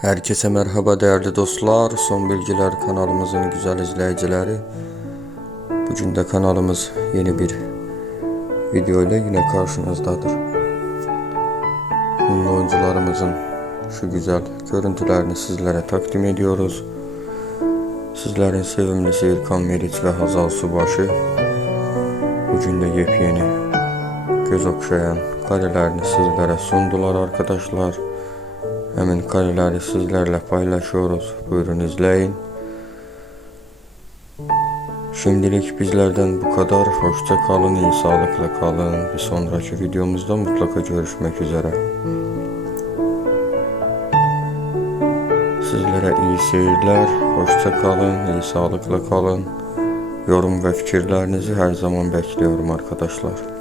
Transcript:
Herkese merhaba değerli dostlar. Son Bilgiler kanalımızın güzel izleyicileri. Bugün de kanalımız yeni bir video ile yine karşınızdadır. Ünlü oyuncularımızın şu güzel görüntülerini sizlere takdim ediyoruz. Sizlerin sevimlisi İlkan Meriç ve Hazal Subaşı bugün de yepyeni göz okşayan karelerini sizlere sundular arkadaşlar. Hemen kareleri sizlerle paylaşıyoruz. Buyurun izleyin. Şimdilik bizlerden bu kadar. Hoşça kalın, iyi sağlıkla kalın. Bir sonraki videomuzda mutlaka görüşmek üzere. Sizlere iyi seyirler. Hoşça kalın, iyi sağlıkla kalın. Yorum ve fikirlerinizi her zaman bekliyorum arkadaşlar.